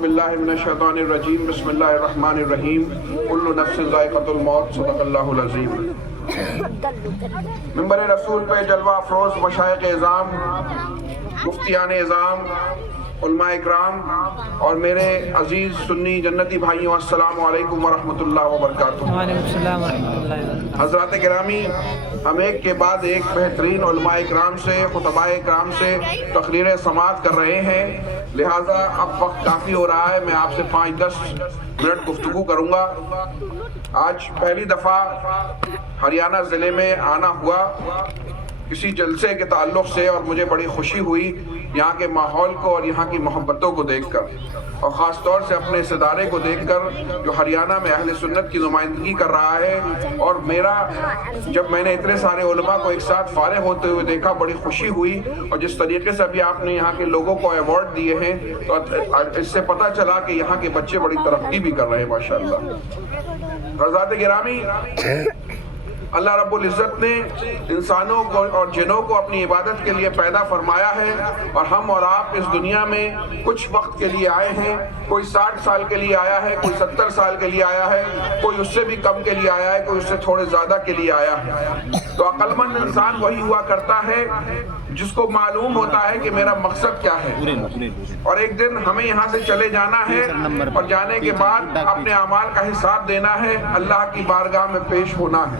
باللہ من الشیطان الرجیم بسم اللہ الرحمن الرحیم کل نفس ذائقۃ الموت صدق اللہ العظیم۔ منبر رسول پہ جلوہ افروز مشائخ اعظام، مفتیان اعظام، علماء اکرام اور میرے عزیز سنی جنتی بھائیوں، السلام علیکم ورحمۃ اللہ وبرکاتہ۔ وعلیکم السلام ورحمۃ اللہ وبرکاتہ۔ حضرات گرامی، ہم ایک کے بعد ایک بہترین علماء اکرام سے، خطباء اکرام سے تقریر سماعت کر رہے ہیں، لہٰذا اب وقت کافی ہو رہا ہے، میں آپ سے 5-10 منٹ گفتگو کروں گا۔ آج پہلی دفعہ ہریانہ ضلع میں آنا ہوا کسی جلسے کے تعلق سے، اور مجھے بڑی خوشی ہوئی یہاں کے ماحول کو اور یہاں کی محبتوں کو دیکھ کر، اور خاص طور سے اپنے اس ادارے کو دیکھ کر جو ہریانہ میں اہل سنت کی نمائندگی کر رہا ہے۔ اور جب میں نے اتنے سارے علماء کو ایک ساتھ فارغ ہوتے ہوئے دیکھا، بڑی خوشی ہوئی، اور جس طریقے سے ابھی آپ نے یہاں کے لوگوں کو ایوارڈ دیے ہیں تو اس سے پتہ چلا کہ یہاں کے بچے بڑی ترقی بھی کر رہے ہیں ماشاءاللہ۔ حضرات گرامی، اللہ رب العزت نے انسانوں کو اور جنوں کو اپنی عبادت کے لیے پیدا فرمایا ہے، اور ہم اور آپ اس دنیا میں کچھ وقت کے لیے آئے ہیں۔ کوئی 60 سال کے لیے آیا ہے، کوئی 70 سال کے لیے آیا ہے، کوئی اس سے بھی کم کے لیے آیا ہے، کوئی اس سے تھوڑے زیادہ کے لیے آیا ہے۔ تو عقل مند انسان وہی ہوا کرتا ہے جس کو معلوم ہوتا ہے کہ میرا مقصد کیا ہے، اور ایک دن ہمیں یہاں سے چلے جانا ہے، اور جانے کے بعد اپنے اعمال کا حساب دینا ہے، اللہ کی بارگاہ میں پیش ہونا ہے۔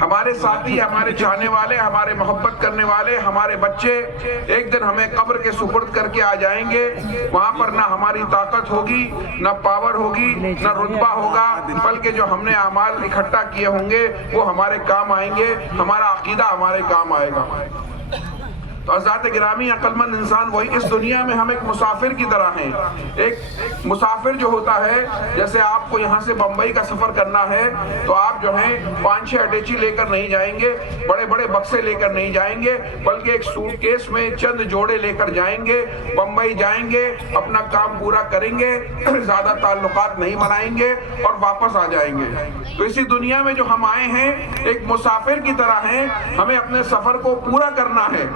ہمارے ساتھی، ہمارے چاہنے والے، ہمارے محبت کرنے والے، ہمارے بچے ایک دن ہمیں قبر کے سپرد کر کے آ جائیں گے۔ وہاں پر نہ ہماری طاقت ہوگی، نہ پاور ہوگی، نہ رتبہ ہوگا، بلکہ جو ہم نے اعمال اکٹھا کیے ہوں گے وہ ہمارے کام آئیں گے، ہمارا عقیدہ ہمارے کام آئے گا۔ تو حضرات گرامی، عقل مند انسان وہی، اس دنیا میں ہم ایک مسافر کی طرح ہیں۔ ایک مسافر جو ہوتا ہے، جیسے آپ کو یہاں سے بمبئی کا سفر کرنا ہے تو آپ جو ہیں 5-6 اٹیچی لے کر نہیں جائیں گے، بڑے بڑے بکسے لے کر نہیں جائیں گے، بلکہ ایک سوٹ کیس میں چند جوڑے لے کر جائیں گے۔ بمبئی جائیں گے، اپنا کام پورا کریں گے، زیادہ تعلقات نہیں بنائیں گے اور واپس آ جائیں گے۔ تو اسی دنیا میں جو ہم آئے ہیں ایک مسافر کی طرح ہیں، ہمیں اپنے سفر کو پورا کرنا ہے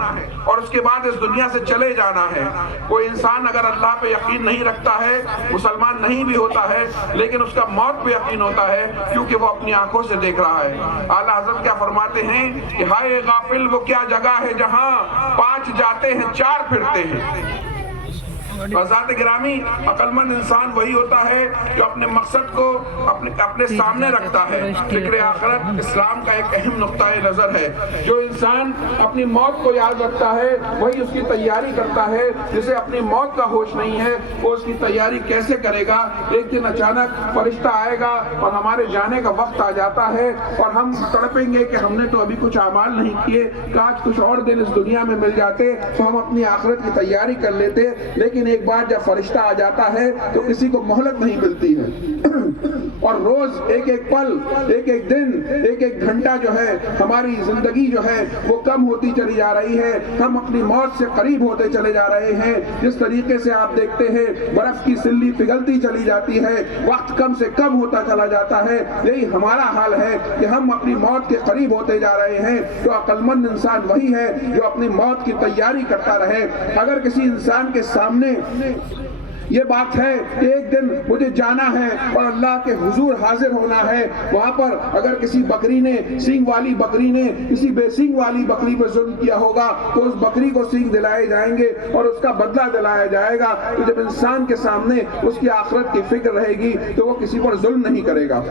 اور اس کے بعد اس دنیا سے چلے جانا ہے۔ کوئی انسان اگر اللہ پہ یقین نہیں رکھتا ہے، مسلمان نہیں بھی ہوتا ہے، لیکن اس کا موت پہ یقین ہوتا ہے، کیونکہ وہ اپنی آنکھوں سے دیکھ رہا ہے۔ اعلیٰ حضرت کیا فرماتے ہیں کہ ہائے غافل وہ کیا جگہ ہے جہاں 5 جاتے ہیں 4 پھرتے ہیں۔ حضرات گرامی، عقل مند انسان وہی ہوتا ہے جو اپنے مقصد کو اپنے سامنے رکھتا ہے۔ فکر آخرت اسلام کا ایک اہم نقطہ نظر ہے۔ جو انسان اپنی موت کو یاد رکھتا ہے وہی اس کی تیاری کرتا ہے۔ جسے اپنی موت کا ہوش نہیں ہے وہ اس کی تیاری کیسے کرے گا؟ ایک دن اچانک فرشتہ آئے گا اور ہمارے جانے کا وقت آ جاتا ہے، اور ہم تڑپیں گے کہ ہم نے تو ابھی کچھ اعمال نہیں کیے، کاش کچھ اور دن اس دنیا میں مل جاتے تو ہم اپنی آخرت کی تیاری کر لیتے۔ لیکن ایک بار جب فرشتہ آ جاتا ہے تو کسی کو مہلت نہیں ملتی ہے، اور روز ایک ایک پل، ایک ایک دن، ایک ایک گھنٹہ جو ہے ہماری زندگی جو ہے وہ کم ہوتی چلی جا رہی ہے۔ ہم اپنی موت سے قریب ہوتے چلے جا رہے ہیں۔ جس طریقے سے آپ دیکھتے ہیں برف کی سلی پگھلتی چلی جاتی ہے، وقت کم سے کم ہوتا چلا جاتا ہے، یہی ہمارا حال ہے کہ ہم اپنی موت کے قریب ہوتے جا رہے ہیں۔ تو عقل مند انسان وہی ہے جو اپنی موت کی تیاری کرتا رہے۔ اگر کسی انسان کے سامنے یہ بات ہے کہ ایک دن مجھے جانا ہے اور اللہ کے حضور حاضر ہونا ہے، وہاں پر اگر کسی بکری نے، سینگ والی بکری نے کسی بے سینگ والی بکری پر ظلم کیا ہوگا تو اس بکری کو سینگ دلائے جائیں گے اور اس کا بدلہ دلایا جائے گا۔ تو جب انسان کے سامنے اس کی آخرت کی فکر رہے گی تو وہ کسی پر ظلم نہیں کرے گا،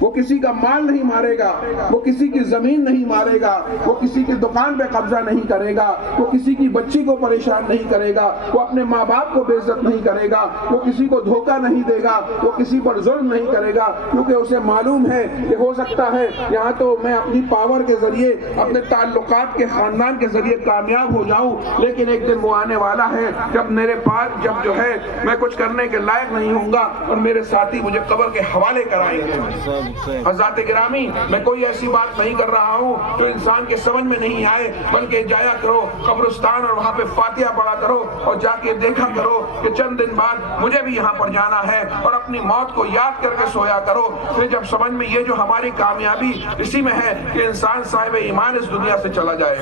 وہ کسی کا مال نہیں مارے گا، وہ کسی کی زمین نہیں مارے گا، وہ کسی کی دکان پہ قبضہ نہیں کرے گا، وہ کسی کی بچی کو پریشان نہیں کرے گا، وہ اپنے ماں باپ کو بے عزت نہیں کرے گا، وہ کسی کو دھوکہ نہیں دے گا، وہ کسی پر ظلم نہیں کرے گا، کیونکہ اسے معلوم ہے کہ ہو سکتا ہے یہاں تو میں اپنی پاور کے ذریعے، اپنے تعلقات کے خاندان کے ذریعے کامیاب ہو جاؤں، لیکن ایک دن وہ آنے والا ہے جب میرے پاس جو ہے میں کچھ کرنے کے لائق نہیں ہوں گا اور میرے ساتھی مجھے قبر کے حوالے کرائیں گے۔ حضرات گرامی، میں کوئی ایسی بات نہیں کر رہا ہوں جو انسان کے سمجھ میں نہیں آئے، بلکہ جایا کرو قبرستان اور وہاں پہ فاتحہ پڑھا کرو اور جا کے دیکھا کرو کہ چند دن بعد مجھے بھی یہاں پر جانا ہے، اور اپنی موت کو یاد کر کے سویا کرو۔ پھر جب سمجھ میں یہ جو ہماری کامیابی اسی میں ہے کہ انسان صاحب ایمان اس دنیا سے چلا جائے۔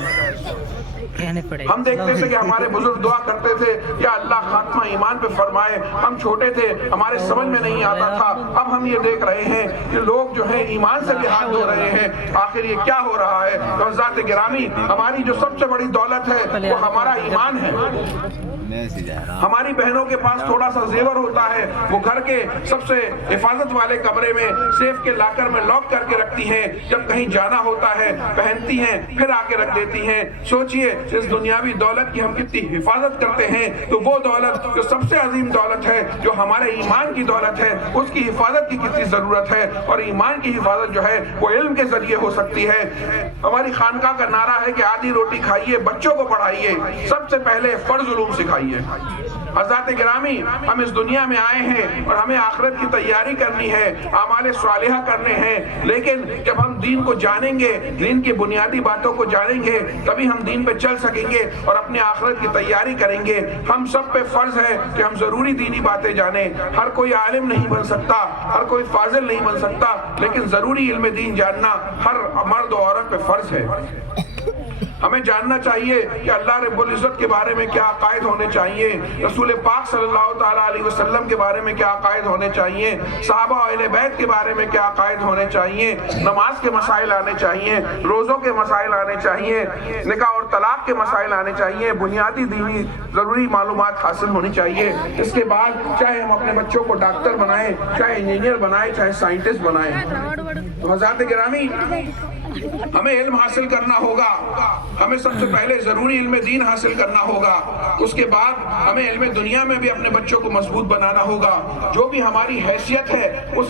کہنے پڑے ہم دیکھتے تھے کہ ہمارے بزرگ دعا کرتے تھے یا اللہ خاتمہ ایمان پہ فرمائے. ہم چھوٹے تھے, ہمارے سمجھ میں نہیں آتا تھا. اب ہم یہ دیکھ رہے ہیں کہ لوگ جو ہیں ایمان سے بھی ہاتھ دھو رہے ہیں. آخر یہ کیا ہو رہا ہے؟ حضرات گرامی, ہماری جو سب سے بڑی دولت ہے وہ ہمارا ایمان ہے. ہماری بہنوں کے پاس تھوڑا سا زیور ہوتا ہے, وہ گھر کے سب سے حفاظت والے کمرے میں سیف کے لاکر میں لاک کر کے رکھتی ہیں. جب کہیں جانا ہوتا ہے پہنتی ہیں, پھر آ کے رکھ دیتی ہیں. سوچئے اس دنیاوی دولت کی ہم کتنی حفاظت کرتے ہیں, تو وہ دولت جو سب سے عظیم دولت ہے, جو ہمارے ایمان کی دولت ہے, اس کی حفاظت کی کتنی ضرورت ہے. اور ایمان کی حفاظت جو ہے وہ علم کے ذریعے ہو سکتی ہے. ہماری خانقاہ کا نعرہ ہے کہ آدھی روٹی کھائیے, بچوں کو پڑھائیے, سب سے پہلے فرض علوم سکھائیے. حضرات گرامی, ہم اس دنیا میں آئے ہیں اور ہمیں آخرت کی تیاری کرنی ہے, اعمال صالحہ کرنے ہیں. لیکن جب ہم دین کو جانیں گے, دین کی بنیادی باتوں کو جانیں گے, تبھی ہم دین پہ چل سکیں گے اور اپنے آخرت کی تیاری کریں گے. ہم سب پہ فرض ہے کہ ہم ضروری دینی باتیں جانیں. ہر کوئی عالم نہیں بن سکتا, ہر کوئی فاضل نہیں بن سکتا, لیکن ضروری علم دین جاننا ہر مرد و عورت پہ فرض ہے. ہمیں جاننا چاہیے کہ اللہ رب العزت کے بارے میں کیا عقائد ہونے چاہیے, رسول پاک صلی اللہ تعالیٰ علیہ وسلم کے بارے میں کیا عقائد ہونے چاہیے, صحابہ و اہل بیت کے بارے میں کیا عقائد ہونے چاہیے, نماز کے مسائل آنے چاہیے, روزوں کے مسائل آنے چاہیے, نکاح اور طلاق کے مسائل آنے چاہیے, بنیادی دینی ضروری معلومات حاصل ہونی چاہیے. اس کے بعد چاہے ہم اپنے بچوں کو ڈاکٹر بنائیں, چاہے انجینئر بنائیں, چاہے سائنٹسٹ بنائیں. تو حضرات گرامی, ہمیں علم حاصل کرنا ہوگا. ہمیں سب سے پہلے ضروری علم دین حاصل کرنا ہوگا. اس کے بعد ہمیں علم دنیا میں بھی اپنے بچوں کو مضبوط بنانا ہوگا. جو بھی ہماری حیثیت ہے اس